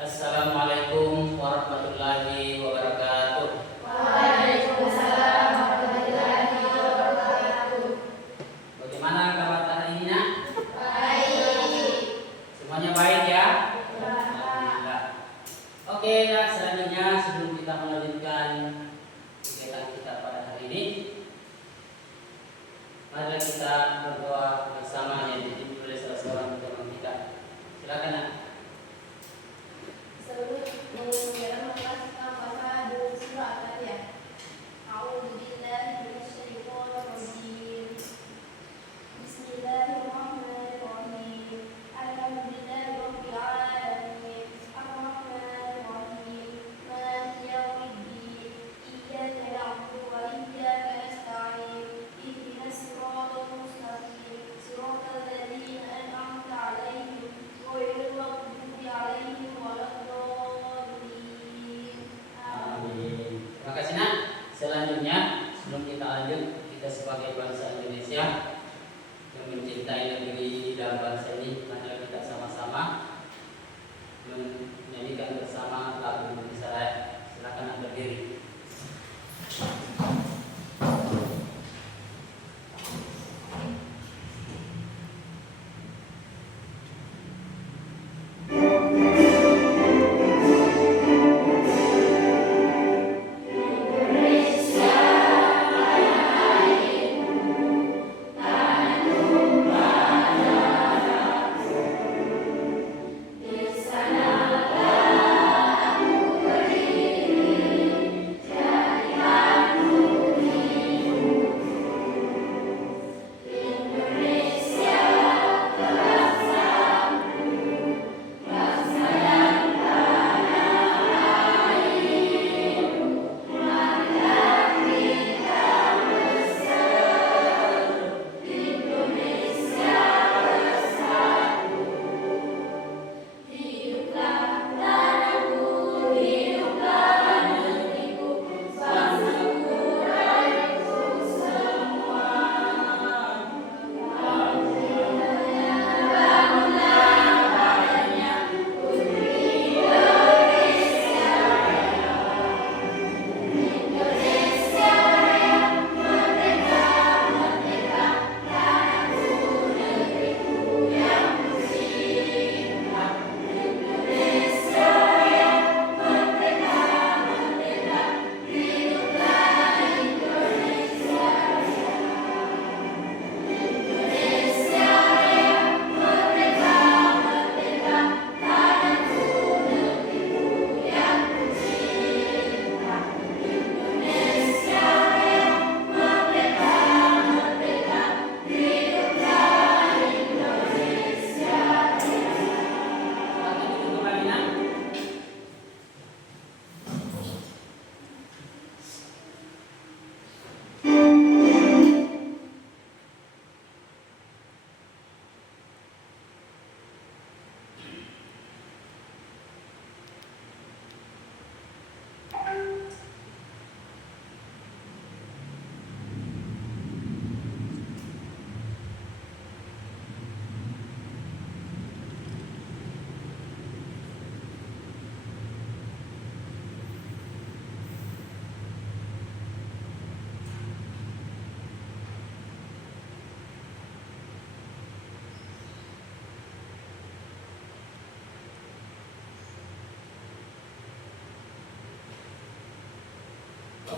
Assalamualaikum warahmatullahi wabarakatuh. Waalaikumsalam warahmatullahi wabarakatuh. Bagaimana kabar hari ini, Nak? Baik. Semuanya baik ya? Ya. Alhamdulillah. Oke, Nak, selanjutnya sebelum kita melanjutkan kegiatan kita pada hari ini, mari kita berdoa bersama yang dipimpin oleh salah seorang teman kita. Silakan, Nak. Sebelum mengucapkan kita baca dulu surah Al-Fatihah. A'udzubillahi minasyaitonir rajim. Bismillahirrahmanirrahim. Alhamdulillahirabbil alamin. Arrahmanir rahim. Maliki yaumiddin. Iyyaka na'budu wa iyyaka nasta'in. Ihdinas siratal mustaqim. Siratal ladzina an'amta 'alaihim ghairil maghdubi 'alaihim waladdallin. Amin. Terima kasih, Nak. Selanjutnya, sebelum kita lanjut, kita sebagai bangsa Indonesia yang mencintai negeri dan bangsa ini, mari kita sama-sama menyanyikan bersama lagu Indonesia Raya. Silakan Anda berdiri.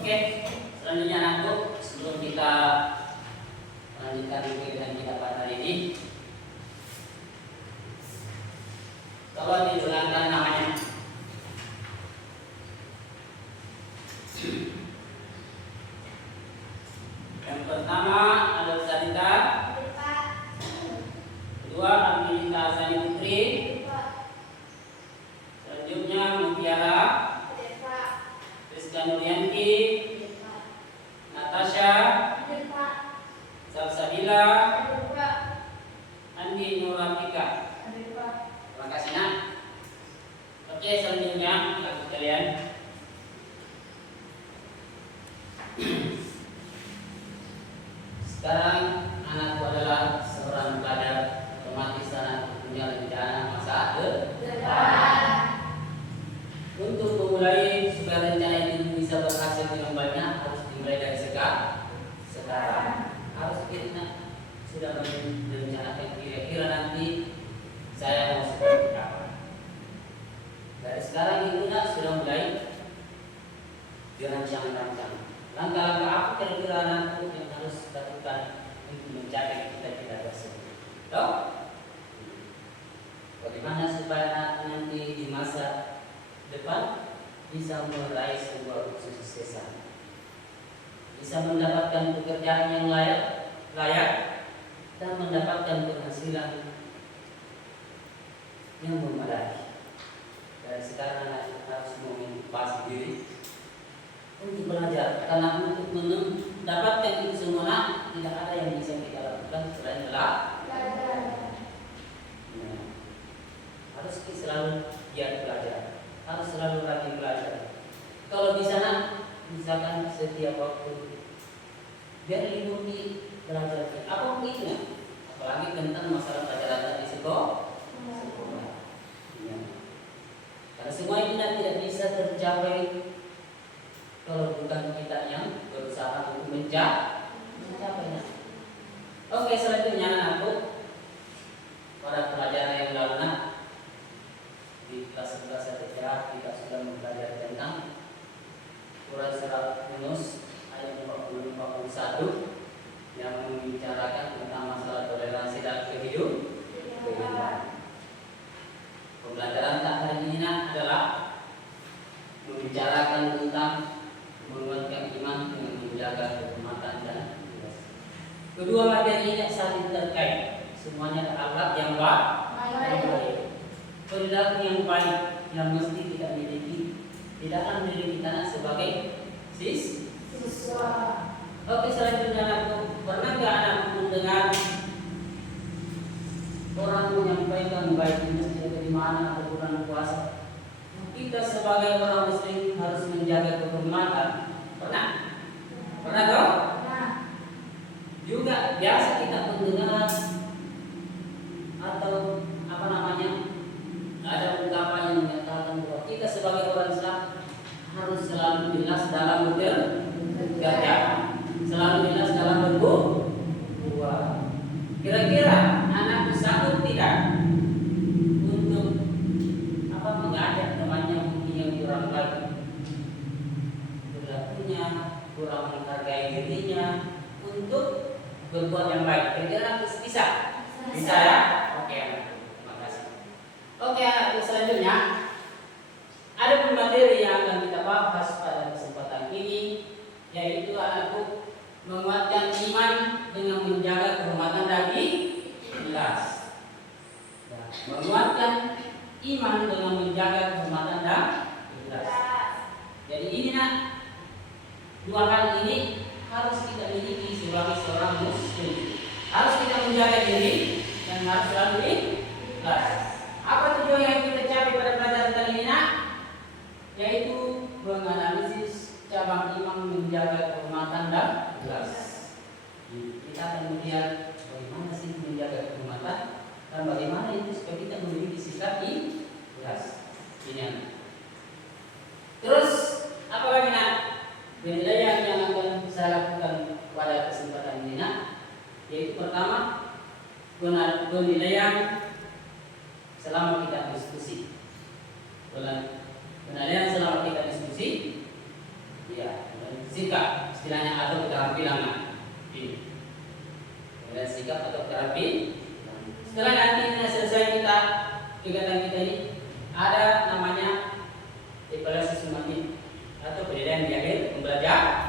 Oke, selanjutnya Nantu, sebelum kita melanjutkan kegiatan kita pada hari ini, tolong diulangkan namanya. Yang pertama ada Sanita, kedua Aminita Sani Putri, selanjutnya Mutiara, Rizka Nuryanti, Natasha, Salsabila, Andi Nurafika. Terima kasih, Nak. Oke, selanjutnya lagu kalian. Sekarang anakku adalah seorang pelajar, otomatis anakku punya rencana masa depan. sudah merencanakan kira-kira nanti saya mau seperti apa. Dari sekarang ibu nak sudah mulai dirancang-rancang. Langkah-langkah apa kira-kira anakku yang harus lakukan untuk mencapai cita-cita tersebut? Tahu? Bagaimana supaya anak nanti di masa depan bisa meraih sebuah kesuksesan, bisa mendapatkan pekerjaan yang layak dan mendapatkan penghasilan yang memadai. Dari sekarang anak harus memotivasi diri untuk belajar, karena untuk mendapatkan itu semua tidak ada yang bisa kita lakukan selain belajar. Harus selalu giat belajar, harus selalu rajin belajar. Kalau di sana misalkan setiap waktu biar liputi belajar apa mungkin, apalagi tentang masalah pelajaran di sekolah. Ya. Karena semua itu tidak bisa tercapai kalau bukan kita yang berusaha untuk mencapainya. Oke, selanjutnya aku pada pelajaran yang lalu di kelas 11 saya kita sudah mempelajari tentang Quran Surah Yunus ayat 40-41 yang membicarakan tentang masalah toleransi dan kehidupan. Pembelajaran tak hari ini adalah membicarakan tentang menguatkan iman dengan menjaga kehormatan dan kedua materi ini saling terkait. Semuanya akhlak yang baik. Perilaku yang baik yang mesti kita miliki di dalam diri kita sebagai siswa. Oke, selanjutnya anakku, pernahkah anakku mendengar orang menyampaikan baik di masjid di mana ada bulan puasa? Kita sebagai orang muslim harus menjaga kehormatan. Pernah? Pernah dong? Juga biasa kita mendengar atau apa namanya? Ada ungkapan yang menyatakan bahwa kita sebagai orang Islam harus selalu jelas dalam bekerja, selalu jelas dalam berbuat. Kira-kira anakku sanggup tidak untuk mengajak temannya mungkin yang kurang baik perilakunya, kurang menghargai dirinya untuk berbuat yang baik? Kira-kira bisa? Bisa ya? Oke, terima kasih. Oke, selanjutnya ada materi yang akan kita bahas pada kesempatan ini, yaitu anakku menguatkan iman dengan menjaga kehormatan dan ikhlas. Menguatkan iman dengan menjaga kehormatan dan ikhlas. Jadi ini dua hal ini harus kita miliki sebagai seorang muslim. Harus kita menjaga diri dan harus selalu ikhlas. Apa tujuan yang kita capai pada pelajaran kali ini yaitu menganalisis cabang iman menjaga kehormatan dan ikhlas. Kita akan melihat bagaimana sih menjaga kehormatan dan bagaimana itu supaya kita memiliki sikap ikhlas. Ini. Terus apa lagi penilaian yang akan saya lakukan pada kesempatan ini yaitu pertama penilaian selama kita diskusi. Penilaian selama kita diskusi, ya, sikap istilahnya atau keterampilan ini. Penilaian sikap atau keterampilan. Setelah nanti selesai kita kegiatan kita ini, ada namanya evaluasi sumatif atau penilaian di akhir pembelajaran.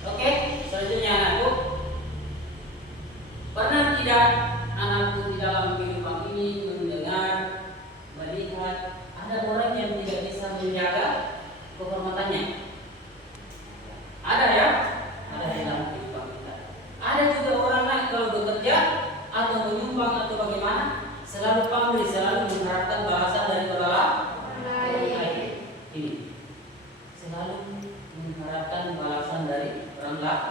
Oke, selanjutnya anakku, pernah tidak anakku di dalam kehidupan ini melihat ada orang yang tidak bisa menjaga kehormatannya? Ada ya? Ada di dalam kehidupan kita. Ada juga orang kalau bekerja atau menyumbang atau bagaimana selalu pamrih, selalu mengharapkan balasan dari orang lain. Ini selalu mengharapkan balasan dari orang lain.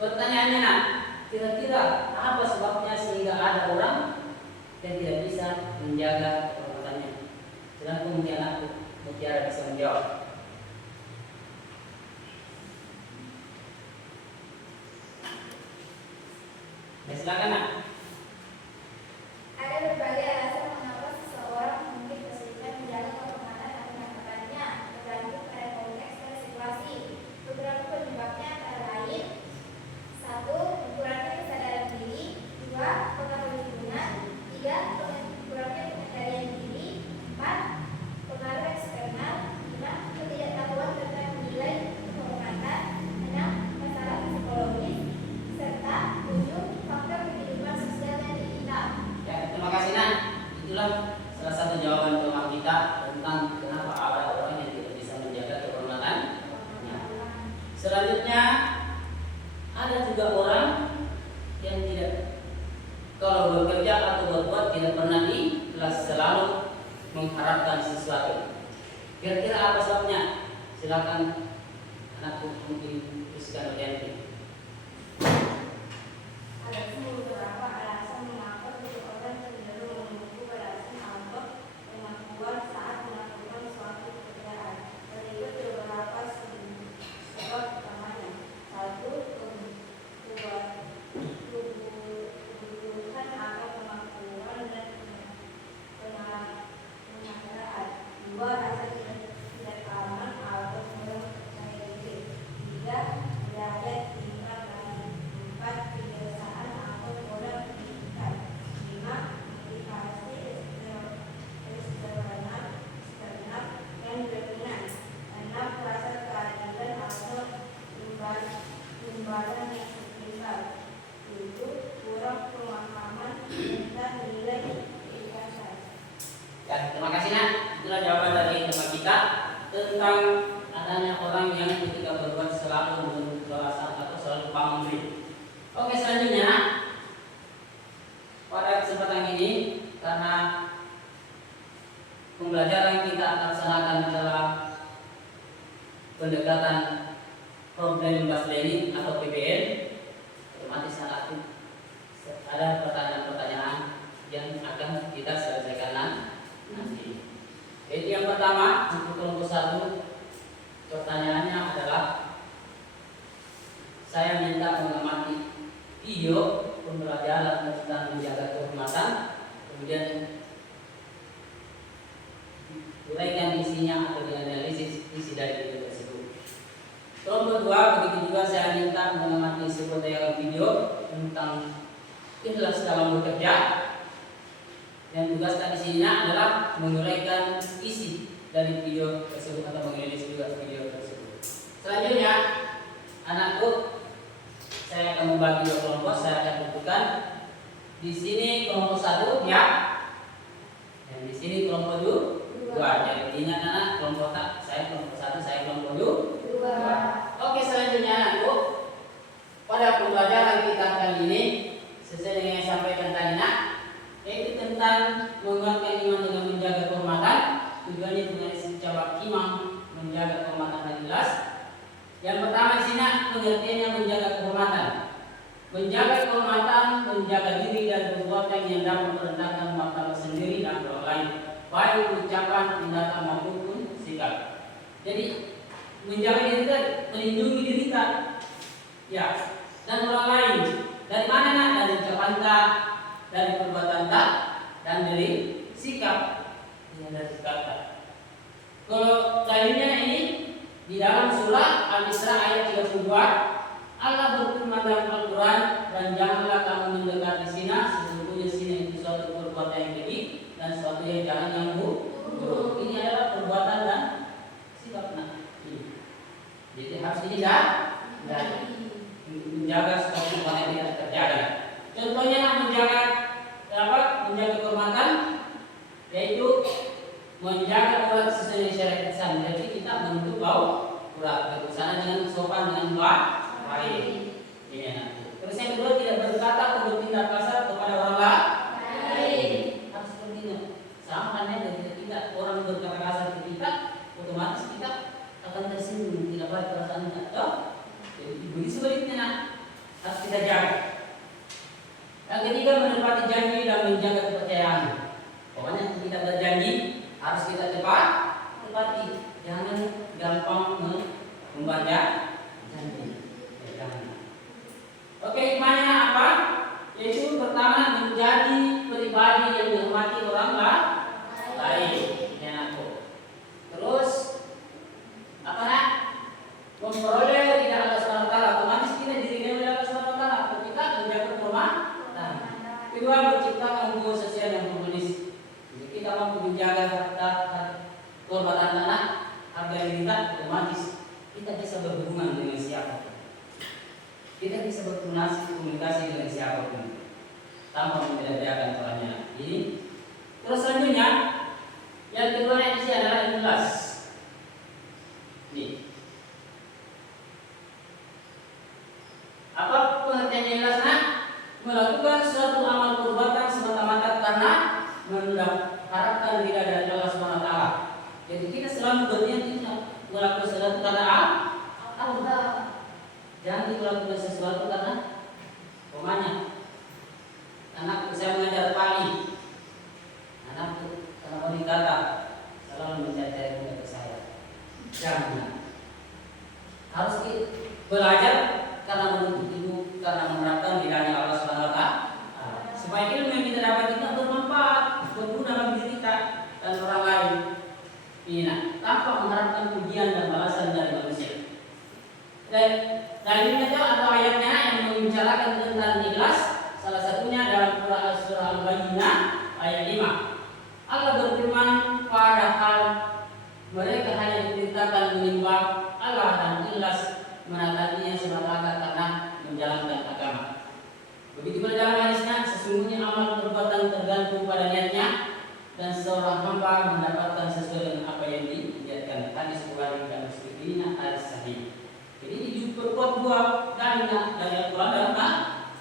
Pertanyaannya kira-kira apa sebabnya sehingga ada orang yang tidak bisa menjaga kehormatannya? Silakan kemudian Mutiara bisa menjawab. silakan nak. Ada berbagai alasan mengapa seseorang mungkin kesulitan menjaga kehormatan atau martabatnya, tergantung pada konteks dan situasi. Beberapa penyebabnya antara lain: 1. Kurangnya kesadaran diri. 2. Pengaruh lingkungan. 3. Kurangnya pengendalian diri. 4. Pengaruh eksternal. 5. Ketidaktahuan tentang nilai kehormatan. 6. Masalah psikologis. Serta 7. Faktor kehidupan sosial dan digital. Ya, terima kasih nak. Itulah salah satu jawaban teman kita tentang kenapa ada orang yang tidak bisa menjaga kehormatan. Selanjutnya ada juga orang yang tidak, kalau bekerja atau berbuat tidak pernah ikhlas, selalu mengharapkan sesuatu. Kira-kira apa sebabnya? Silakan anakku, mungkin Rizka Nuryanti. Ada beberapa alasan mengapa seseorang cenderung menunggu balasan atau pengakuan saat melakukan suatu pekerjaan. Berikut beberapa sebab utamanya. 1. Kebutuhan atau pengakuan dan penghargaan. 2. Rasa tidak aman atau kurang percaya diri. 3. Derajat tingkat lain. 4. Kebiasaan atau pola pendidikan. 5. Motivasi eksternal dan dominan. 6. Rasa keadilan atau imbalan yang setimpal. 7. Kurang pemahaman tentang nilai keikhlasan. Ya, terima kasih nak. Itulah jawaban dari teman kita tentang adanya orang yang ketika berbuat selalu menunggu balasan atau selalu pamrih. Oke, selanjutnya pada kesempatan ini, karena pembelajaran kita akan laksanakan adalah pendekatan problem based learning atau PBL, otomatis anakku ada pertanyaan-pertanyaan yang akan kita selesaikan nanti. Jadi yang pertama untuk kelompok 1, pertanyaannya adalah saya minta mengamati video pembelajaran tentang menjaga kehormatan, kemudian uraikan isinya atau dianalisis isi dari video tersebut. Kelompok 2, begitu juga saya minta mengamati sebuah tayangan video tentang ikhlas dalam bekerja, dan tugas di sini adalah menguraikan isi dari video tersebut atau menganalisis juga video tersebut. Selanjutnya, anakku, saya akan membagi 2 kelompok. Saya akan tentukan di sini kelompok 1 ya, dan di sini kelompok 2. Jadi ingat anak, kelompok saya kelompok 1, saya kelompok 2. Oke, selanjutnya anakku, pada pembelajaran kita kali ini sesuai dengan yang sampaikan tadi nak, yaitu tentang menguatkan iman dengan menjaga kehormatan. Tujuannya dengan secara iman menjaga kehormatan dan ikhlas. Yang pertama di sini pengertiannya menjaga kehormatan. Menjaga kehormatan, menjaga diri dan perbuatan yang dapat merendahkan martabat sendiri dan orang lain, baik ucapan, tindakan maupun sikap. Jadi menjaga diri dan melindungi diri kita, ya, dan orang lain. Dari mana nak? Dari ucapan tak, dari perbuatan tak, dan dari sikap. Dari sikap tak. Kalau lainnya ini di dalam surah Al-Isra ayat 32, Allah berfirman dalam Al-Quran, dan janganlah kamu mendekati zina, sesungguhnya zina itu suatu perbuatan yang keji dan suatu yang jahat yang buruk. Ini adalah perbuatan dan sikap nak. Jadi harus dijaga dan menjaga supaya perbuatan tidak terjaga. Contohnya nak menjaga kehormatan, yaitu menjaga aurat sesuai dengan syariat Islam. Jadi kita menutup aurat, berusaha dengan sopan, dengan baik. Ini nanti. Terus yang kedua, tidak berkata atau bertindak kasar kepada orang lain. Harus bertindak sama halnya dengan kita orang berkata kasar ke kita, otomatis kita akan tersinggung, tidak baik perasaan kita. Jadi begitu sebaliknya harus kita jaga. Yang ketiga, menepati janji dan menjaga kepercayaan. Pokoknya kita berjanji harus kita tepati. Jangan gampang membaca janji. Jangan. Oke, hikmahnya apa? Yaitu bisa berkomunikasi dengan siapapun tanpa membeda-bedakan perannya. Ini. Terus selanjutnya yang kedua yang isi adalah ikhlas. Nih. Apa pengertiannya ikhlas? Nah, melakukan suatu amal perbuatan semata-mata karena mengharapkan ridha dari Allah Subhanahu wa taala. Jadi kita selalu berniat melakukan sesuatu karena Allah. Jangan melakukan sesuatu karena pemanya. Anak saya mengajar pali. Anak karena mau kata selalu mencari mudah ke saya. Jangan. Harus belajar karena menuntut ilmu, karena mengharapkan ridhanya Allah Subhanahu wa taala. Supaya ilmu yang kita dapat itu bermanfaat, berguna bagi diri kita dan orang lain. Ini tanpa mengharapkan pujian dan balasan dari manusia. Dan dalilnya atau ayatnya yang membicarakan tentang ikhlas, salah satunya dalam surah Al-Baqarah ayat 5. Allah berfirman, padahal mereka hanya diperintahkan menyembah Allah dan ikhlas menataatinya semata-mata karena menjalankan agama. Begitu pula dalam hadisnya, sesungguhnya amal perbuatan tergantung pada niatnya dan seorang hamba mendapatkan sesuai dengan apa yang diniatkan. Hadis Bukhari dan Muslim ini hadis sahih. Jadi diperkuat dua dalilnya dari Al-Quran dan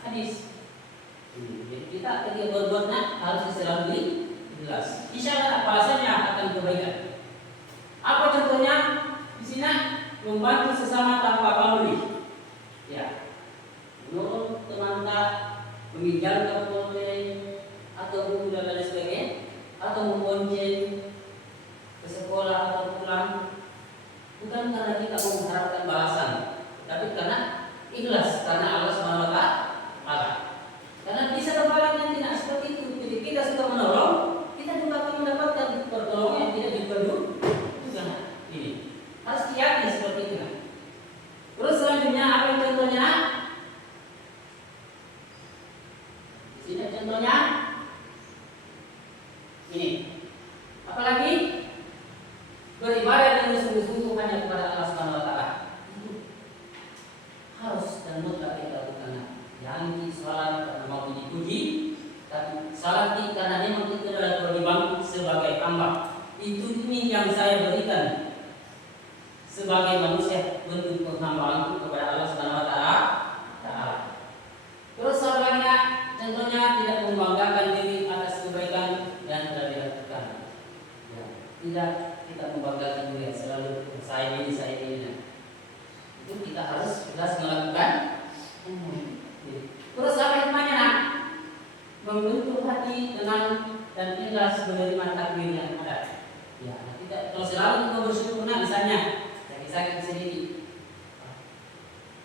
hadis. Jadi kita ketika berbuatnya harus selalu ikhlas. Insya Allah balasannya akan kebaikan. Apa contohnya? Di sini membantu sesama tanpa pamrih. Ya, menolong teman tak, meminjamkan pulpen atau buku dan lain sebagainya, atau membonceng ke sekolah atau pulang, bukan karena kita mengharapkan balasan, tapi karena ikhlas karena Allah Subhanahu wa taala. Karena bisa terbalik nanti seperti itu. Jadi kita suka menolong, kita juga akan mendapatkan pertolongan yang tidak diperlukan. Ini harus yakin seperti itu. Terus selanjutnya apa yang contohnya? Di sini contohnya ini. Apalagi beribadah dengan sungguh-sungguh hanya kepada Allah Subhanahu wa taala. Harus dan mutlak kita lakukan. Jangan salat karena mau dipuji, tapi salat karena memang itu adalah kewajiban sebagai hamba. Itu ini yang saya berikan sebagai manusia bentuk penghambaanku kepada Allah Subhanahu wa taala. Terus selanjutnya contohnya tidak membanggakan diri atas kebaikan dan telah dilakukan. Ya, tidak kita membanggakan diri selalu saya ini. Itu kita harus jelas melakukan. Terus apa hikmahnya nak? Membentuk hati dengan dan ikhlas menerima takdir yang ada. Ya, tidak kalau selalu kita bersyukur nak misalnya sakit sendiri.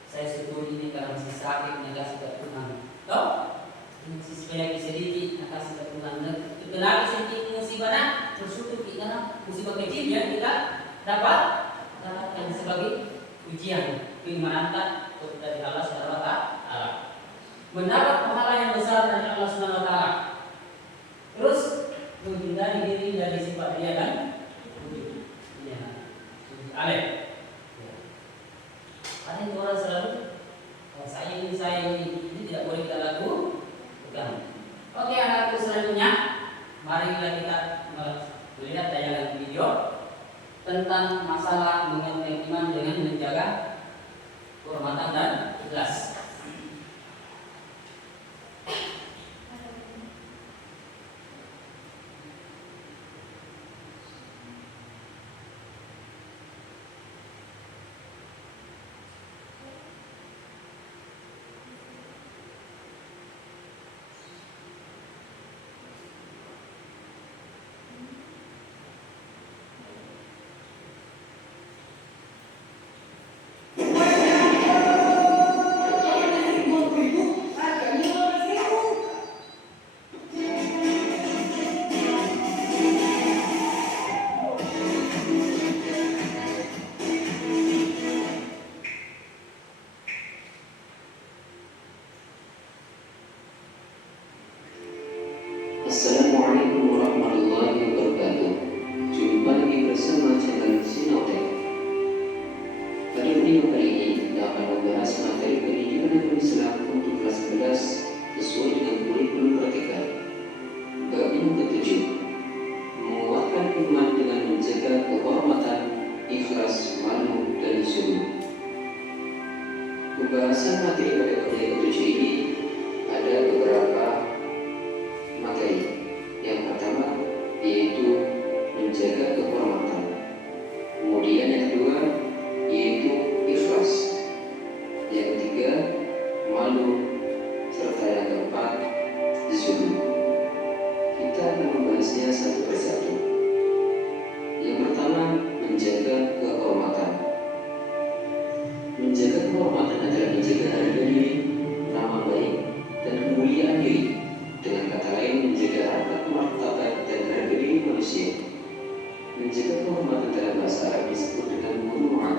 Saya syukur ini karena masih sakit, kasih ke Tuhan. Tahu? Masih banyak sedikit, kasih ke Tuhan. Kenapa sedikit musibah? Bersyukur kita musibah kecil ya kita dapatkan sebagai ujian, keimanan dari Allah Subhanahu wa taala. Mendapat pahala yang besar dari Allah Subhanahu wa taala. Terus menghindari diri dari sifat ria dan alif. Ada yang orang selalu saya ini tidak boleh kita lakukan. Oke, anak-anakku selanjutnya, marilah kita melihat tayangan video tentang masalah mengenai iman dengan menjaga kehormatan dan ikhlas. Pembahasan materi pada kuliah ke-7 ini ada beberapa materi. Yang pertama yaitu menjaga kehormatan. Kemudian yang kedua yaitu ikhlas. Yang ketiga malu, serta yang keempat zuhud. Kita akan membahasnya satu persatu. Yang pertama menjaga kehormatan. Menjaga kehormatan adalah menjaga harga diri, nama baik, dan kemuliaan diri. Dengan kata lain, menjaga harkat martabat dan harga diri manusia. Menjaga kehormatan dalam bahasa Arab disebut dengan muru'ah.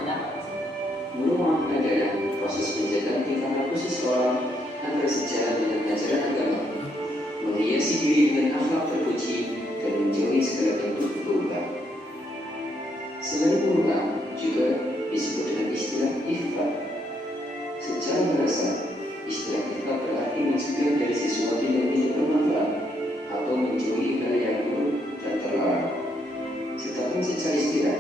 Muru'ah adalah proses menjaga tingkah laku seseorang agar sejalan dengan ajaran agama, menghiasi diri dengan akhlak terpuji, dan menjauhi segala bentuk keburukan. Selain muru'ah juga disebut dengan istilah ifrat. Secara bahasa, istilah ifrat berarti mencegah dari sesuatu yang tidak bermanfaat atau menjauhi hal yang buruk dan terlarang. Sedangkan secara istilah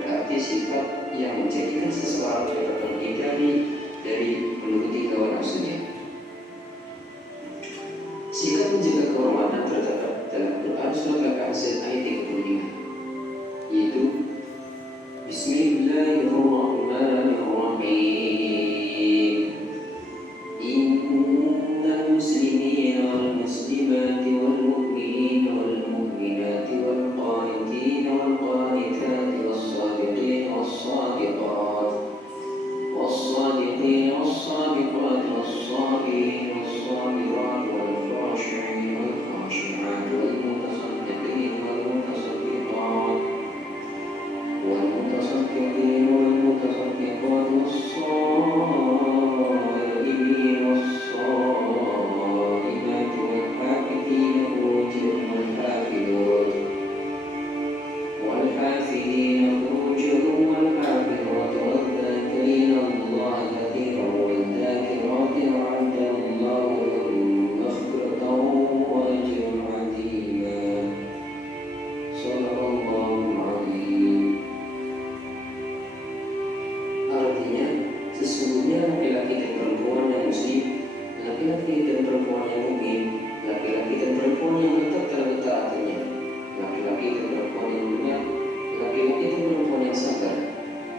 berarti sifat yang menjadikan seseorang dapat menghindari dari menuruti hawa nafsunya. Sikap menjaga kehormatan terdapat dalam Quran surat Al-Ahzab ayat 35, yaitu Bismillahirrahmanirrahim. Innal muslimina wal muslimati wal mu'minina wal mu'minati wal qanitina wal qanitati was sadiqina was sadiqat was sadiqina was sadiqat was sabirin was sabirat wal khashi'in wal khashi'at wal mutasaddiqin wal mutasaddiqat والمتصدقين والمتصدقات والصائمين والصائمات والحافظين فروجهم والحافظين فروجهم والحافظات والذاكرين الله كثيرا والذاكرات أعد الله لهم مغفرة وأجرا عظيما. صدق الله العظيم. Artinya, sesungguhnya laki-laki dan perempuan yang muslim, laki-laki dan perempuan yang mukmin, laki-laki dan perempuan yang tetap dalam ketaatannya, laki-laki dan perempuan yang benar, laki-laki dan perempuan yang sabar,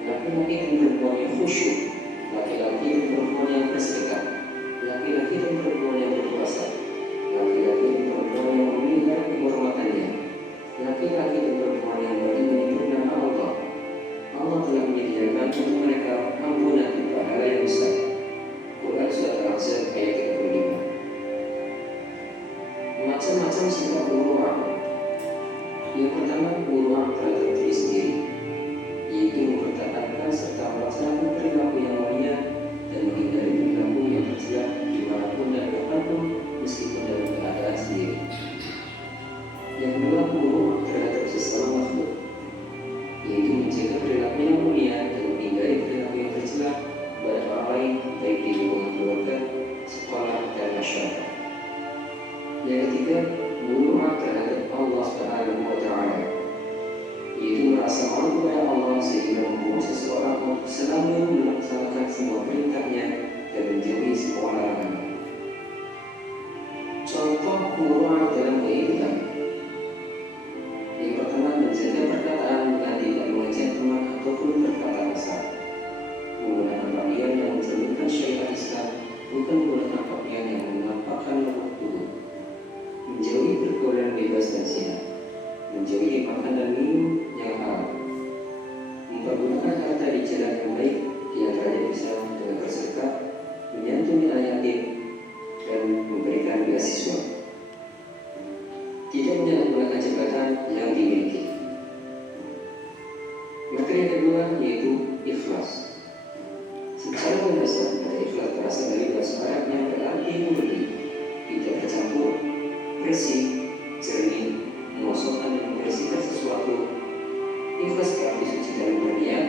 laki-laki dan perempuan yang khusyuk, laki-laki dan perempuan yang bersedekah, laki-laki dan perempuan yang berpuasa, laki-laki dan perempuan yang memelihara kehormatannya, laki-laki dan perempuan yang beriman kepada Allah. Allah telah menyediakan untuk mereka ampunan dan pahala yang besar. Quran surat Al-Ahzab ayat 35. Macam-macam sifat muru'ah. Yang pertama, muru'ah terhadap diri sendiri, yaitu mempertahankan serta melaksanakan perilaku yang mulia dan menghindari perilaku yang tercela dimanapun dan kapanpun, meskipun dalam keadaan sendiri. Yang kedua, muru'ah terhadap sesama makhluk, yaitu menjaga perilaku yang mulia dan menghindari perilaku yang tercela pada orang lain, baik di lingkungan keluarga, sekolah, dan masyarakat. Yang ketiga, muru'ah terhadap Allah Subhanahu wa Ta'ala, yaitu merasa malu kepada Allah sehingga membuat seseorang untuk selalu melaksanakan semua perintahnya dan menjauhi semua larangannya. Contoh muru'ah dalam kehidupan. Yang pertama, menjaga perkataan dengan tidak mengejek teman ataupun berkata kasar. Menggunakan pakaian yang mencerminkan syariat Islam, bukan menggunakan pakaian yang menampakkan lemah tubuh. Menjauhi pergaulan bebas dan zina. Menjauhi makan dan minum yang haram. Mempergunakan harta di jalan yang baik, di antaranya bisa dengan bersedekah, menyantuni anak yatim, dan memberikan beasiswa. Tidak menyalahgunakan jabatan yang dimiliki. Materi yang kedua yaitu ikhlas. Secara bahasa, kata ikhlas berasal dari bahasa Arab yang berarti murni, tidak bercampur, bersih, jernih, mengosongkan dan membersihkan sesuatu. Ikhlas berarti suci dalam berniat,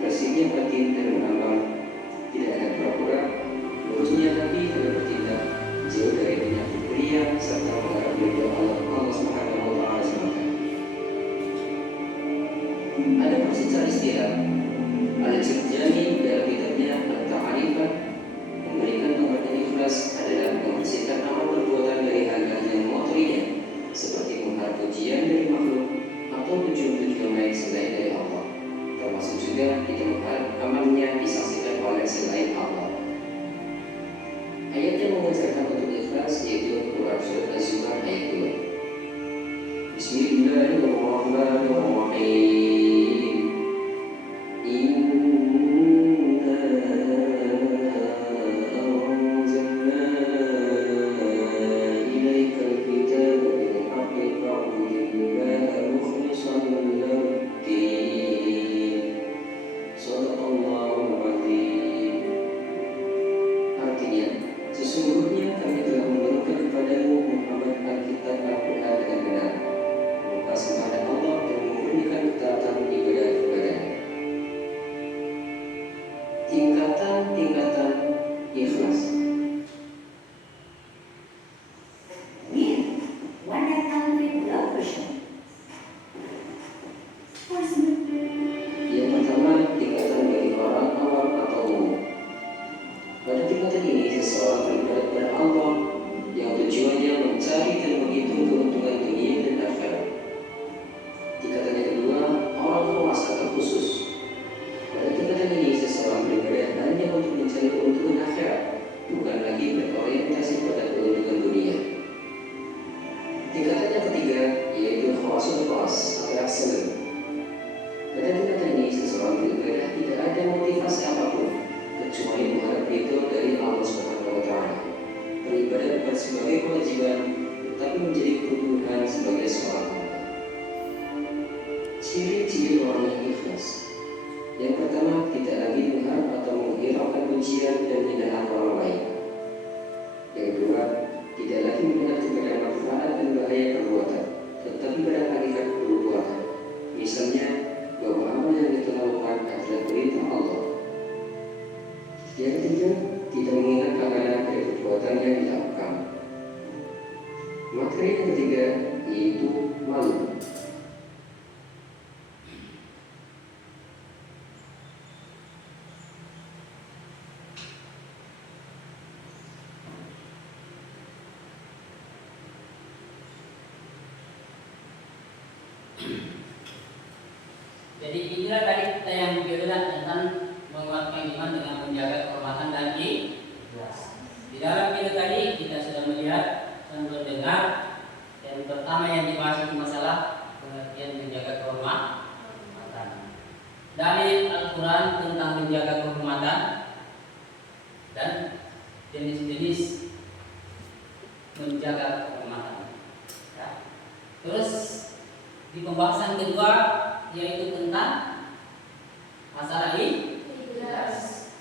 bersihnya batin dan beramal, tidak ada pura-pura, lurusnya hati dalam bertindak, jauh dari penyakit ria serta mengharap ridho Allah Subhanahu wa Ta'ala semata. Ada secara istilah, Al-Jurjani dalam kitabnya At-Ta'rifat Allah. Ayat yang mengajarkan untuk ikhlas yaitu Quran Surat Az-Zumar ayat 2. Bismillahirrahmanirrahim. Inna anzalna ilaikal kitaba bil haqqi fa'budillaha mukhlishan lahu-d-din. Shadaqallahul azim. Artinya, sesungguhnya kami telah menurunkan kepadamu Muhammad Alkitab Al-Quran dengan benar, berlepas kepada Allah dan memurnikan ketaatan ibadah kepadanya. Tingkatan-tingkatan ikhlas. Yang pertama, tingkatan bagi orang awam atau umum. Pada tingkatan ini, seseorang beribadat kepada Allah yang tujuannya mencari dan menghitung keuntungan dunia dan akhirat. Tingkatan yang kedua, orang khawas atau khusus. Pada tingkatan ini, seseorang beribadat hanya untuk mencari keuntungan akhirat, bukan lagi berorientasi pada keuntungan dunia. Tingkatan yang ketiga, yaitu khawasul khawas atau excellent. Pada tingkatan ini, seseorang beribadah tidak ada motivasi apapun kecuali mengharap ridho dari Allah Subhanahu wa Ta'ala. Beribadah bukan sebagai kewajiban, tetapi menjadi kebutuhan sebagai seorang hamba. Ciri-ciri orang yang ikhlas. Yang pertama, tidak lagi mengharap atau menghiraukan pujian dan hinaan orang lain. Yang kedua, tidak lagi melihat kepada manfaat dan bahaya perbuatan, tetapi pada hakikat perbuatan. Misalnya, bahwa apa yang kita lakukan adalah perintah Allah. Yang ketiga, tidak mengingat pahala dari perbuatan yang dilakukan. Materi yang ketiga yaitu malu. Jadi inilah tadi kita yang berbicara tentang menguatkan iman dengan menjaga kehormatan dan ikhlas. Di dalam video tadi kita sudah melihat dan mendengar yang pertama yang dibahas itu masalah pengertian menjaga kehormatan. Dalil Al-Quran tentang menjaga kehormatan dan jenis-jenis menjaga kehormatan. Ya. Terus di pembahasan kedua yaitu tentang masalah ikhlas.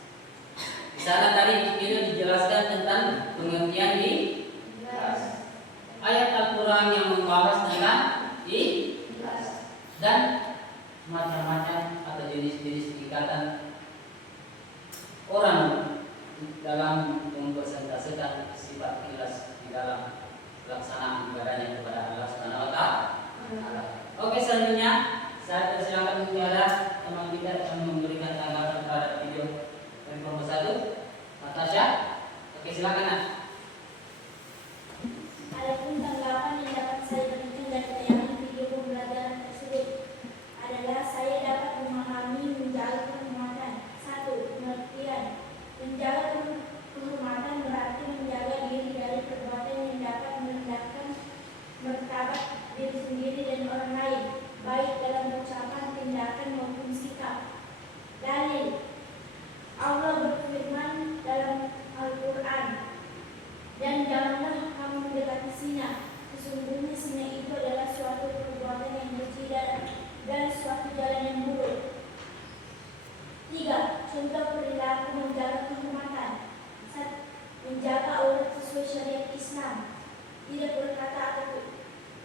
Di sana tadi kita dijelaskan tentang pengertian ikhlas. Ayat Al-Quran yang membahas tentang ikhlas dan macam-macam atau jenis-jenis tingkatan orang dalam mempresentasikan sifat ikhlas di dalam pelaksanaan ibadahnya kepada Allah Subhanahu wa Ta'ala. Oke, selanjutnya saya persilakan kepada teman kita yang memberikan tanggapan terhadap video nomor 1, Natasha. Oke, silakan. Adapun tanggapan yang dapat saya berikan dari tayangan video pembelajaran tersebut adalah saya dapat memahami menjaga kehormatan. 1. Pengertian. Menjaga kehormatan berarti menjaga diri dari perbuatan yang dapat merendahkan martabat diri sendiri dan orang lain, baik dalam ucapan, tindakan maupun sikap. Dalil. Allah berfirman dalam Al-Quran, dan janganlah kamu mendekati zina. Sesungguhnya zina itu adalah suatu perbuatan yang keji dan suatu jalan yang buruk. 3. Contoh perilaku menjaga kehormatan. 1. Menjaga aurat sesuai syariat Islam. Tidak berkata atau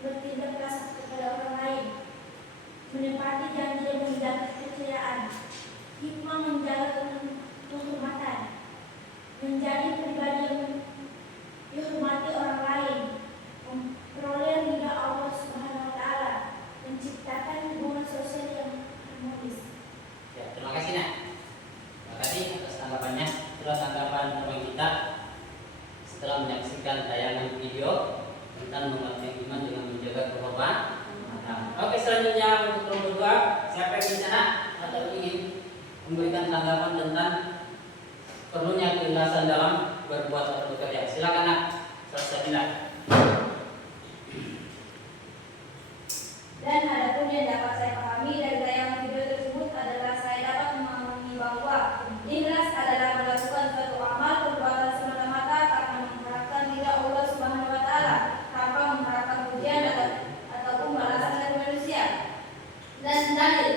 bertindak kasar kepada orang lain. Menepati janji dan menjaga kepercayaan. Hikmah menjaga kehormatan. Menjadi pribadi yang dihormati orang lain. Memperoleh ridha Allah Subhanahu wa Ta'ala. Menciptakan hubungan sosial yang harmonis. Ya, terima kasih Nak. Terima kasih atas tanggapannya. Itulah tanggapan teman kita setelah menyaksikan tayangan video tentang menguatkan iman dengan menjaga kehormatan. Oke, selanjutnya untuk nomor 2, siapa yang di sana atau ingin memberikan tanggapan tentang perlunya keikhlasan dalam berbuat atau bekerja. Silakan nak, Salsabila. Dan adapun yang dapat saya pahami dari tayangan video tersebut adalah saya dapat memahami bahwa ikhlas adalah melakukan suatu amal perbuatan semata-mata karena mengharapkan ridha Allah Subhanahu wa taala tanpa mengharapkan pujian ataupun balasan dari manusia. Dan dalil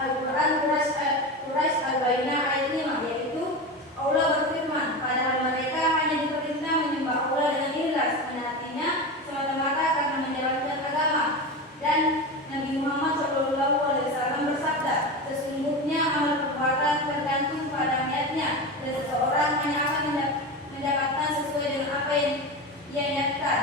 Al-Quran Quraisy Al-Baqarah ayat 5, yaitu Allah berfirman, padahal mereka hanya diperintah menyembah Allah dengan ikhlas, menaatinya semata-mata karena menjalankan agama. Dan Nabi Muhammad SAW bersabda, sesungguhnya amal perbuatan tergantung pada niatnya, dan seseorang hanya akan mendapatkan sesuai dengan apa yang ia niatkan.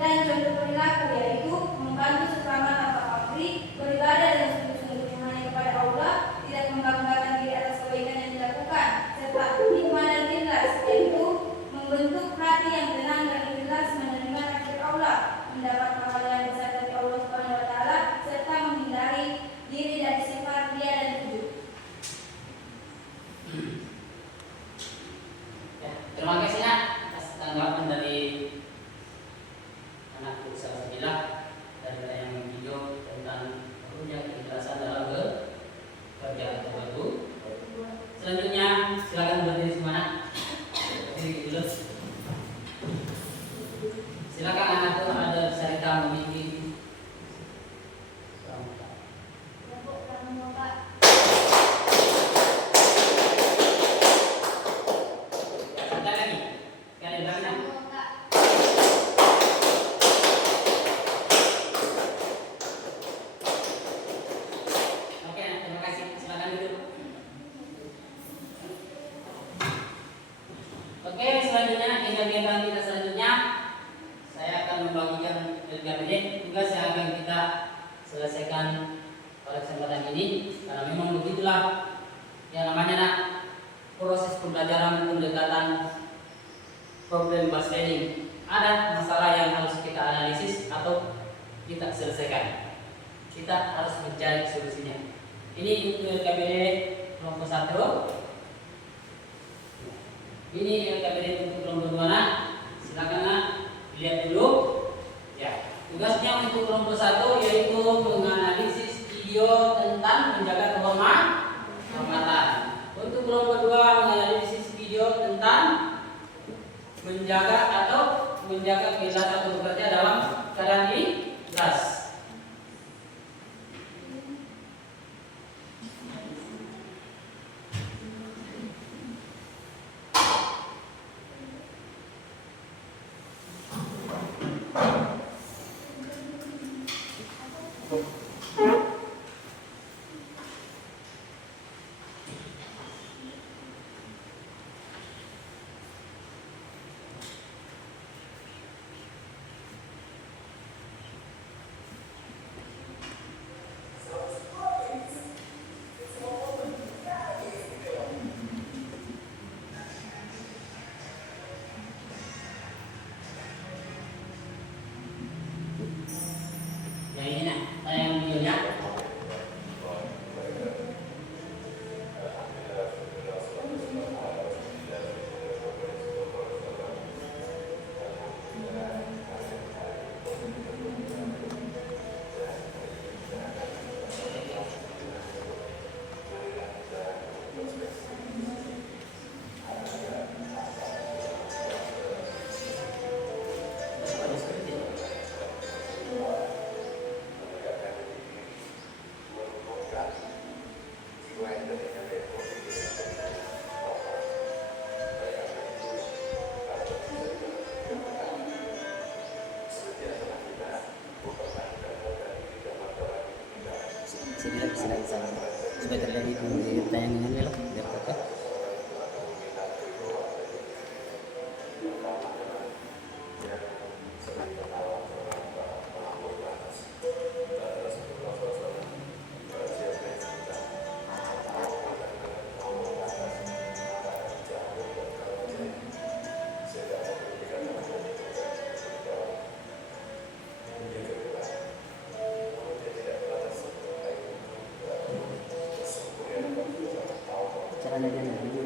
Dan contoh perilaku yaitu membantu sesama tanpa pamrih, beribadah dengan sungguh-sungguhnya hanya kepada Allah, tidak membanggakan diri atas kebaikan yang dilakukan, serta hikmah dan ikhlas, yaitu membentuk hati yang tenang dan ikhlas menerima takdir Allah, mendapat pahala yang besar dari Allah Subhanahu wa taala, serta menghindari diri dari sifat ria dan ujub. Ya, terima kasih nak atas tanggapan dari anakku Salsabila dari tayangan video tentang perlunya keikhlasan dalam bekerja atau berburu. Selanjutnya silakan berdiri semua. Berdiri dulu. Silakan anakku ada Sarita memiliki. Sebentar lagi. Sekali lagi nak. Oke, terima kasih. Silakan duduk. Oke, selanjutnya kegiatan kita selanjutnya saya akan membagikan LKPD. Tugas yang akan kita selesaikan pada kesempatan ini, karena memang begitulah yang namanya nak, proses pembelajaran pendekatan problem based learning. Ada masalah yang harus kita analisis atau kita selesaikan. Kita harus mencari solusinya. Ini untuk LKPD kelompok 1. Ini LKPD untuk kelompok 2. Silakan nak lihat dulu. Ya, tugasnya untuk kelompok 1 yaitu menganalisis video tentang menjaga kehormatan. Untuk kelompok 2 menganalisis video tentang menjaga keikhlasan atau bekerja dalam keadaan ikhlas. Yang ini nak, tayang videonya. Supaya terjadi di tayangan lah.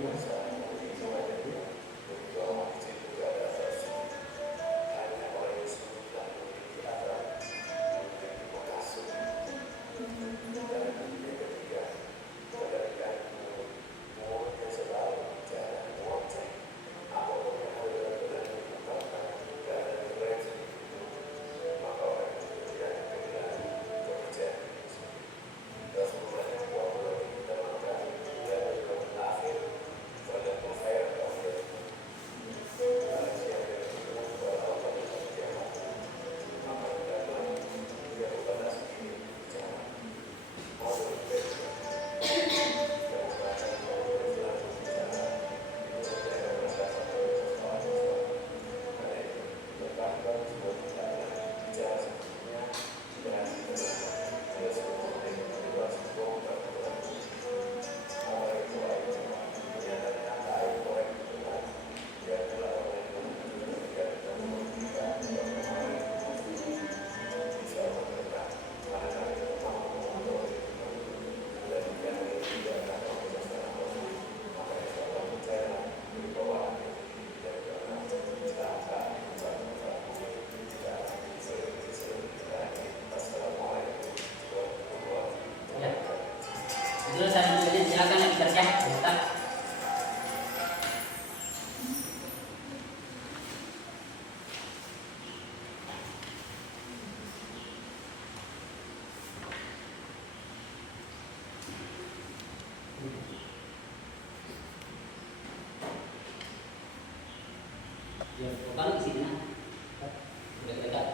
Ya. Itu selanjutnya silakan yang dikerja, Ustaz. Ya, kalau di sini nah. Udah dekat.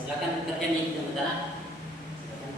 Silakan kerjanya itu sementara. Silakan.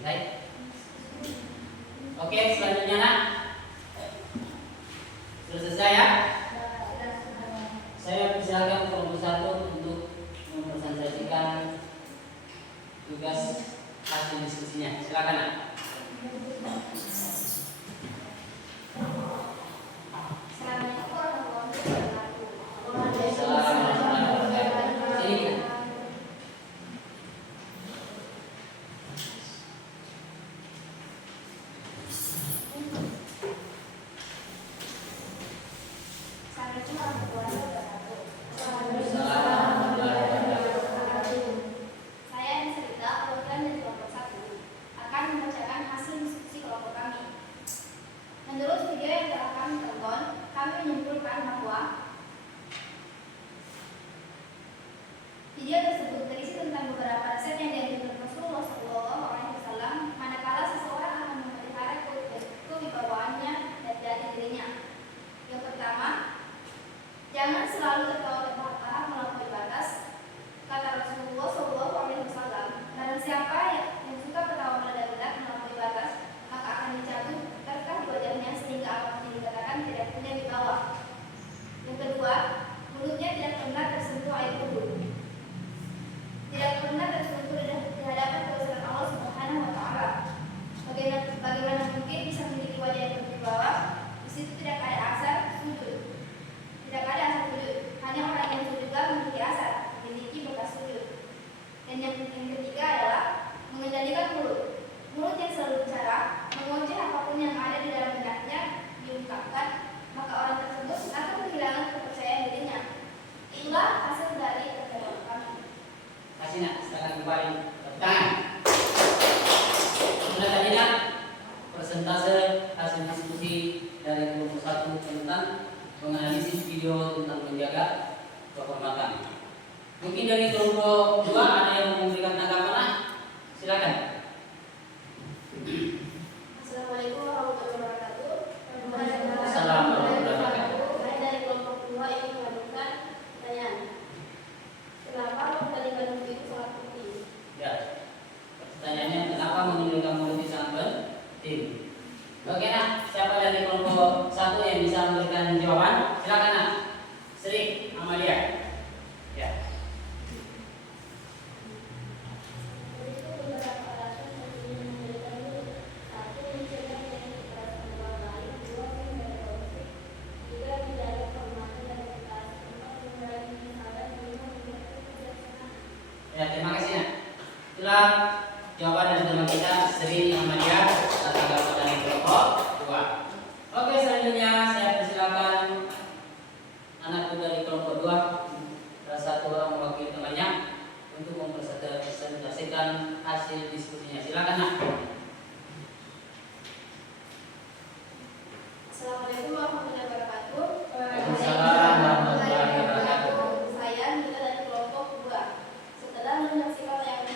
Selesai? Oke, selanjutnya nak. Sudah selesai ya? Saya persilakan kelompok 1 untuk mempresentasikan tugas hasil diskusinya. Silakan nak. Assalamualaikum warahmatullahi wabarakatuh. Sini. Assalamualaikum warahmatullahi wabarakatuh. Saya Nisrita, perwakilan dari kelompok 1, akan membacakan hasil diskusi kelompok kami. Menurut video yang telah kami tonton, kami menyimpulkan bahwa video tersebut berisi tentang beberapa resep yang dianjurkan Rasulullah SAW manakala seseorang akan memelihara kewibawaannya dan jati dirinya. Yang pertama, jangan selalu tertawa terbahak-bahak melampaui batas. Kata Rasulullah SAW, barang siapa yang suka tertawa meledak-ledak melampaui batas, maka akan dicabut terkah di wajahnya sehingga apapun yang dikatakan tidak punya di bawah. Yang kedua, mulutnya tidak pernah tersentuh air wudhu. Tidak pernah tersentuh di hadapan kebesaran Allah Subhanahu wa Ta'ala. Bagaimana mungkin bisa memiliki wajah yang berwibawa? Di situ tidak ada asar sujud. Tidak ada asar sujud. Hanya orang yang juga memiliki asar, memiliki bekas sujud. Dan yang ketiga adalah mengendalikan mulut. Mulut yang selalu bicara, mengoceh apapun yang ada di dalam benaknya diungkapkan, maka orang tersebut akan kehilangan kepercayaan dirinya. Itulah hasil dari pertemuan kami. Kasih nak, silakan kembali tangan. Sudah tadi nak persentase hasil diskusi dari kelompok 1 tentang menganalisis video tentang menjaga kehormatan. Mungkin dari kelompok 2 ada yang memberikan tanggapan nak? Silakan. Assalamualaikum warahmatullahi wabarakatuh. Assalamualaikum warahmatullahi wabarakatuh. Saya dari kelompok 2 ingin mengajukan pertanyaan. Kenapa mempertandingkan mulut itu sangat penting? Ya. Pertanyaannya kenapa mengendalikan mulut itu sangat penting? Oke nak, siapa dari kelompok 1 yang bisa memberikan jawaban? Silakan nak. Sri Amalia. Ya. Berikut beberapa alasan pentingnya mengendalikan mulut. 1. Mencegah penyakit kekerasan orang lain. 2. Menghindari konflik. 3. Menjaga kehormatan dan reputasi. 4. Mengurangi penyesalan. 5. Menjaga kebijaksanaan. Ya, terima kasih nak. Itulah jawaban dari teman kita Sri Amalia atas tanggapan dari kelompok 2. Oke, selanjutnya saya persilakan anakku dari kelompok 2, salah satu orang mewakili temannya untuk mempresentasikan hasil diskusinya. Silakan nak. Assalamualaikum warahmatullahi wabarakatuh. Waalaikumsalam warahmatullahi wabarakatuh. Saya Mila dari kelompok 2. Setelah menyaksikan tayangan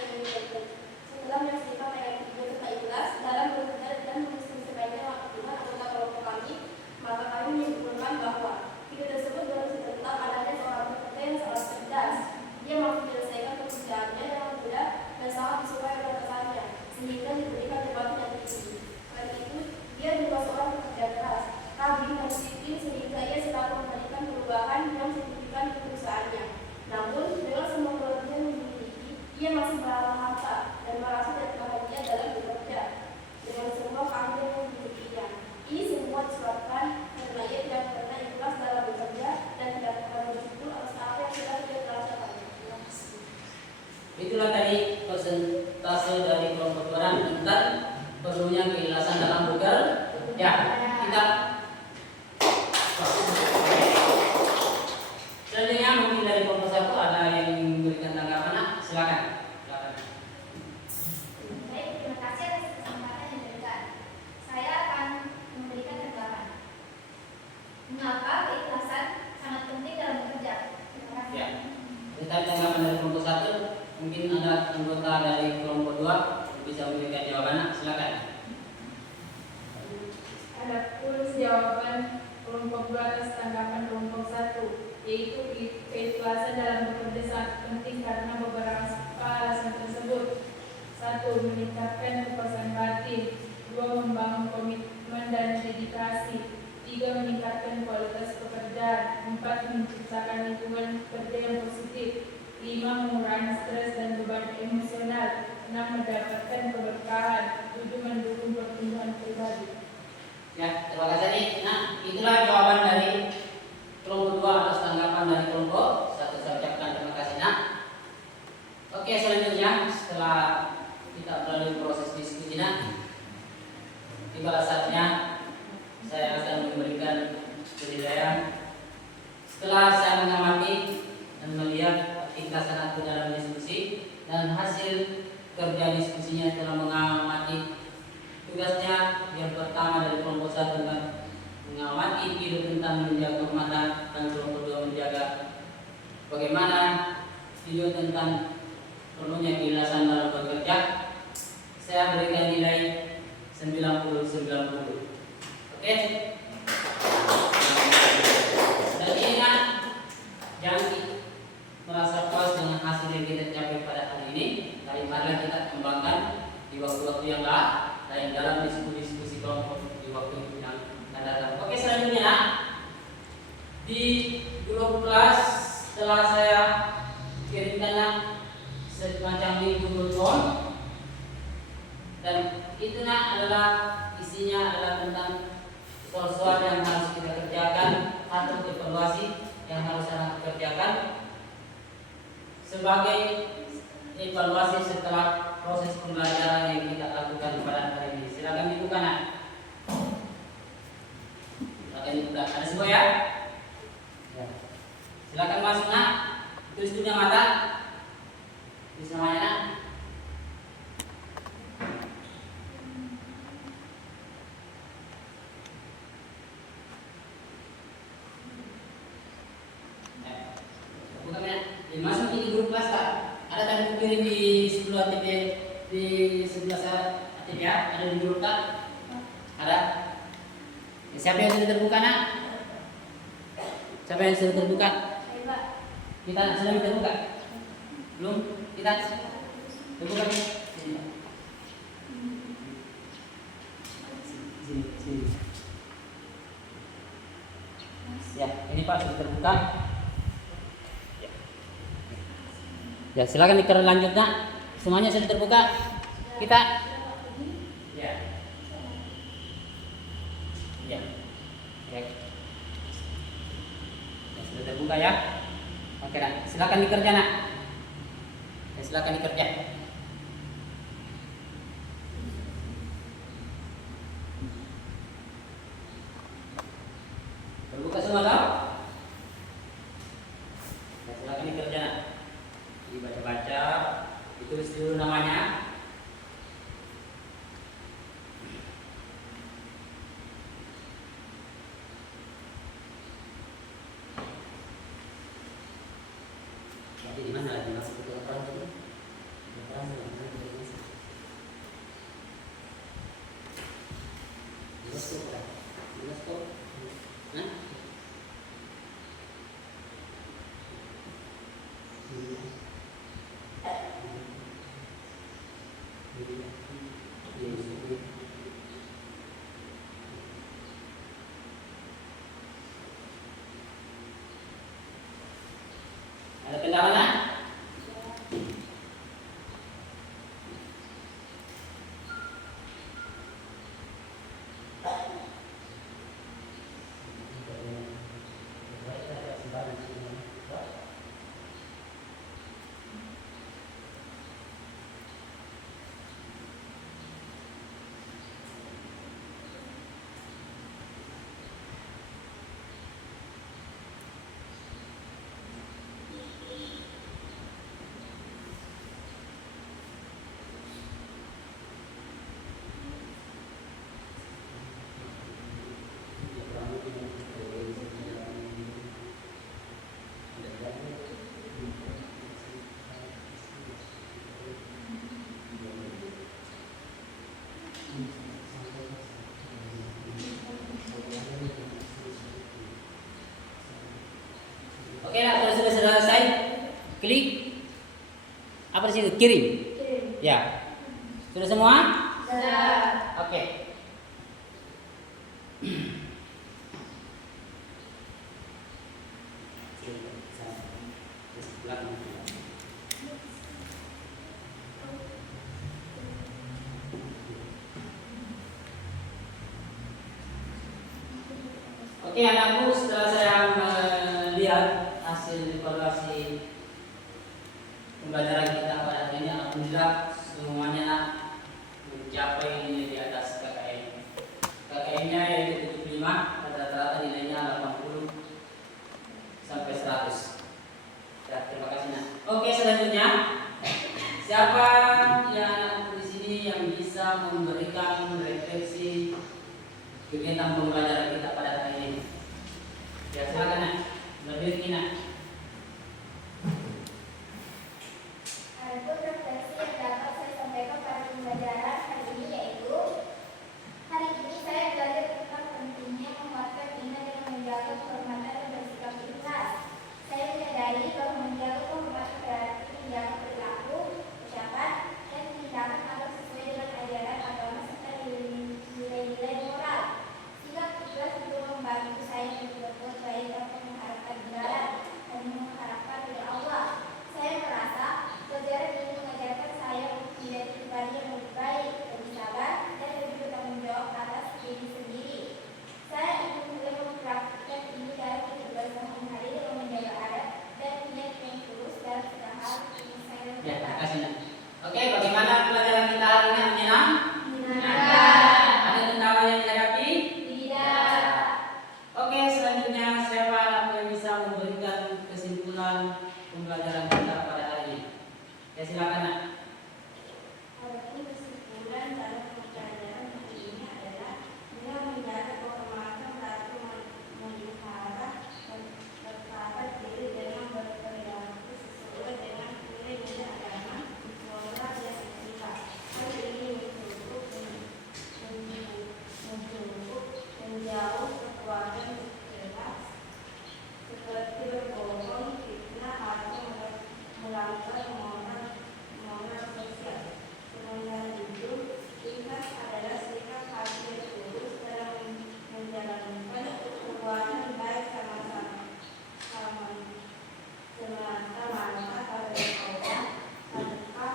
video tentang ikhlas dalam bekerja dan menginspirasikannya Tuhan anggota kelompok kami, maka kami menyimpulkan bahwa video tersebut berisi tentang adanya seorang pekerja yang sangat cerdas. Dia mampu menyelesaikan pekerjaannya dengan mudah dan sangat disukai oleh rekannya, sehingga diberikan jabatan yang tinggi. Selain itu, dia juga seorang pekerja keras, rajin dan disiplin sehingga ia selalu memberikan perubahan yang signifikan di perusahaannya. Namun, dengan semua kelebihan yang dimiliki, ia masih merasa hampa dan merasa tidak bahagia dalam bekerja dengan semua keahlian yang dimilikinya. Ini semua disebabkan karena ia tidak pernah ikhlas dalam bekerja dan tidak pernah bersyukur atas apa yang sudah ia rasakan. Terima kasih. Itulah tadi persentase dari kelompok 2 tentang perlunya keikhlasan dalam bekerja. Ya, kita selanjutnya mungkin dari kelompok 1 ada yang memberikan tanggapan nak? Silakan. Baik, terima kasih atas kesempatan yang diberikan. Saya akan memberikan tanggapan. Mengapa keikhlasan sangat penting dalam bekerja? Terima kasih. Ya. Kita tanggapan dari kelompok 1, mungkin ada anggota dari kelompok 2 yang bisa memberikan jawaban nak? Silakan. Adapun jawaban kelompok 2 atas tanggapan kelompok 1, yaitu keikhlasan dalam bekerja sangat penting karena beberapa alasan tersebut. 1. Meningkatkan kepercayaan literasi. 3. Meningkatkan kualitas pekerjaan. 4. Menciptakan lingkungan kerja yang positif. 5. Mengurangi stres dan beban emosional. 6. Mendapatkan keberkahan. 7. Mendukung pertumbuhan pribadi. Ya, terima kasih nih. Nah, itulah jawaban dari kelompok 2 atas tanggapan dari kelompok 1. Saya ucapkan terima kasih, nak. Oke, selanjutnya setelah kita melalui proses diskusi, nak, tiba saatnya saya akan memberikan penilaian. Setelah saya mengamati dan melihat keikhlasan aku dalam diskusi dan hasil kerja diskusinya setelah mengamati tugasnya yang pertama dari kelompok 1 dengan mengamati video tentang menjaga kehormatan dan kelompok 2 menjaga bagaimana video tentang perlunya keikhlasan dalam bekerja. Saya berikan nilai 90-90. Oke? Dan ini kan jangan merasa puas dengan hasil yang kita capai pada hari ini. Tapi marilah kita kembangkan di waktu-waktu yang lain dalam diskusi kelompok di waktu yang akan datang. Oke, selanjutnya di grup kelas setelah saya kirimkan semacam link Google Form, dan itu adalah isinya adalah tentang soal-soal yang harus kita kerjakan atau evaluasi yang harus kita kerjakan sebagai evaluasi setelah proses pembelajaran yang kita lakukan pada hari ini. Silakan dibuka, nak. Silakan dibuka. Ada semua ya? Ya. Silakan masuk, nak. Tulis dunia mata. Tulis namanya, nak. Bukan, nak. Masuk di grup kelas, Kak. Ada tadi kirim di sebelah ATP, di sebelah saya ATP ya, ada di grup Kak? Ada? Siapa yang sudah terbuka, nak? Siapa yang sudah terbuka? Kita sudah terbuka? Belum? Kita terbuka? Sini. Sini. Ya, ini Pak sudah terbuka. Ya, silakan lanjut, nak. Semuanya sudah terbuka. Kita ya. Ya. Ya. Ya, sudah terbuka ya. Oke, nak. Silakan dikerja, nak. Ya, silakan dikerja. Terbuka semua, tak? Ya, silakan dikerja, nak. Dibaca-baca, ditulis dulu namanya. Jadi di mana lagi masuk ke orang itu? Orang itu masuk. Masuk. Nah. Ada kendala, nak? Oke, nak, kalau sudah selesai, klik apa di situ? Kirim. Ya. Sudah semua? Sudah. Oke. Oke anakku, setelah saya melihat hasil evaluasi pembelajaran kita pada hari ini, alhamdulillah semuanya mencapai nilai di atas KKM. KKM-nya yaitu 75, rata-rata nilainya 80 sampai 100. Ya, terima kasih nak. Oke, selanjutnya siapa yang di sini yang bisa memberikan refleksi kegiatan pembelajaran kita pada hari ini? Ya, silakan nak. Lebih nak. Adapun refleksi yang dapat saya sampaikan pada pembelajaran hari ini yaitu hari ini saya belajar tentang pentingnya menguatkan iman dengan menjaga kehormatan dan bersikap ikhlas. Saya menyadari bahwa menjaga kehormatan berarti menjaga perilaku, ucapan, dan tindakan agar sesuai dengan ajaran agama serta nilai-nilai moral. Sikap ikhlas juga membantu saya untuk berbuat baik tanpa mengharapkan imbalan dan mengharapkan ridha Allah. Saya merasa pelajaran ini mengajarkan saya untuk menjadi pribadi yang lebih baik, lebih sabar, dan lebih bertanggung jawab atas diri sendiri. Saya ingin mulai mempraktikkan ini dalam kehidupan sehari-hari dengan menjaga adab dan niat yang tulus dalam segala hal yang saya Ya, lakukan. terima kasih nak. Oke, bagaimana pelajaran kita hari ini? Menyenang? Menyenangkan. Ada tantangan yang dihadapi? Tidak. Oke, selanjutnya siapa yang bisa memberikan kesimpulan pembelajaran kita pada hari ini? Ya, silakan nak. Adapun kesimpulan dalam pembelajaran hari ini adalah dengan menjaga kehormatan berarti memelihara dan bersahabat diri dengan berperilaku sesuai dengan nilai-nilai agama, moral dan etika. Hal ini mencukup menjauh kekuatan jelas seperti berbohong, fitnah atau melanggar moral sosial. Sementara itu, ikhlas adalah sikap hati yang tulus dalam menjalankan perbuatan baik semata-mata karena Allah tanpa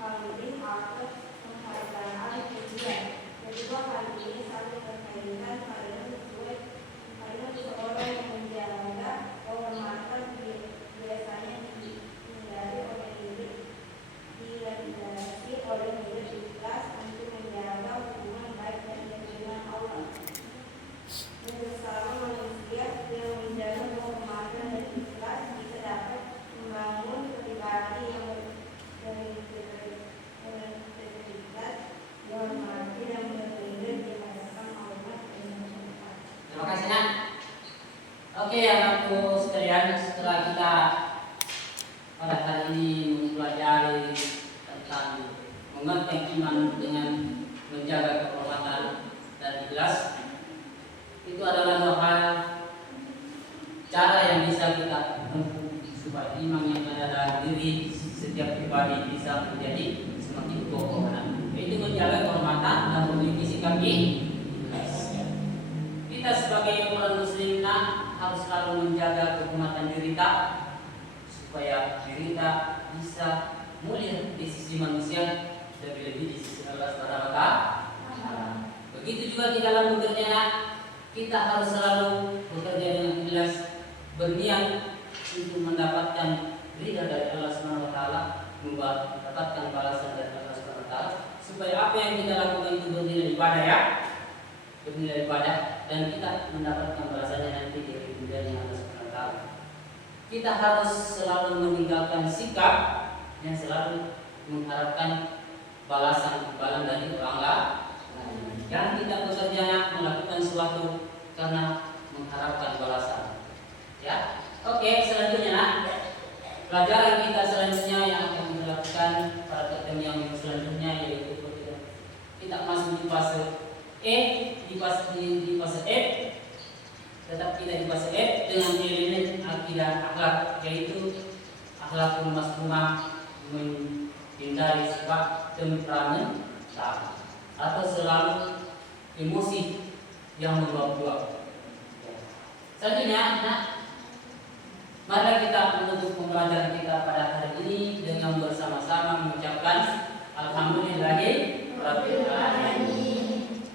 pamrih atau penghargaan pujian. Kedua hal ini saling berkaitan karena seorang yang menjaga kehormatan biasanya dihindari oleh diri dilandasi oleh hidup ikhlas untuk menjaga hubungan baik dan dengan Allah. Bersama manusia yang menjaga kehormatan dan ikhlas bisa dapat membangun pribadi yang berintegritas, dihormati dan berlindung di hadapan Allah dan masyarakat. Terima kasih nak. Oke anakku sekalian, setelah kita pada hari ini mempelajari tentang menguatkan iman dengan menjaga kehormatan dan ikhlas, itu adalah dua hal cara yang bisa kita tempuh supaya iman yang ada dalam diri setiap pribadi bisa menjadi semakin kokoh, yaitu menjaga kehormatan dan memiliki sikap ikhlas. Kita sebagai orang muslim harus selalu menjaga kehormatan diri kita supaya diri kita bisa mulia di sisi manusia, lebih-lebih di sisi Allah Subhanahu wa Ta'ala. Begitu juga di dalam bekerja, kita harus selalu bekerja dengan ikhlas, berniat untuk mendapatkan ridha dari Allah Subhanahu wa Ta'ala, mendapatkan balasan dari Allah Subhanahu wa Ta'ala, supaya apa yang kita lakukan itu bernilai ibadah, ya, bernilai ibadah, dan kita mendapatkan balasannya nanti di kemudian Allah Subhanahu wa Ta'ala. Kita harus selalu meninggalkan sikap yang selalu mengharapkan balasan imbalan dari orang lain. Jangan kita bekerja melakukan sesuatu karena mengharapkan balasan. Ya, oke. Selanjutnya, pelajaran kita selanjutnya yang akan kita lakukan pada pertemuan yang selanjutnya yaitu kita masuk di fase E, di fase F. Tetap kita di fase F dengan elemen akidah akhlak, yaitu akhlakul masmumah, menghindari sifat temperamental atau selalu emosi yang meluap-luap. Selanjutnya, mari kita menutup pembelajaran kita pada hari ini dengan bersama-sama mengucapkan Alhamdulillahirabbil alamin.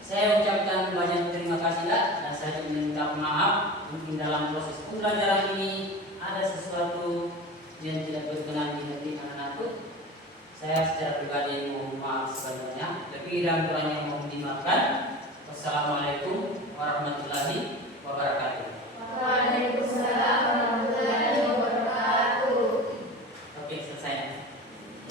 Saya ucapkan banyak terima kasih dan saya minta maaf mungkin dalam proses pembelajaran ini ada sesuatu yang tidak berkenan di hati anak-anakku. Saya secara pribadi mohon maaf sebanyak-banyaknya. Lebih dan kurangnya mohon dimaafkan. Wassalamualaikum warahmatullahi wabarakatuh.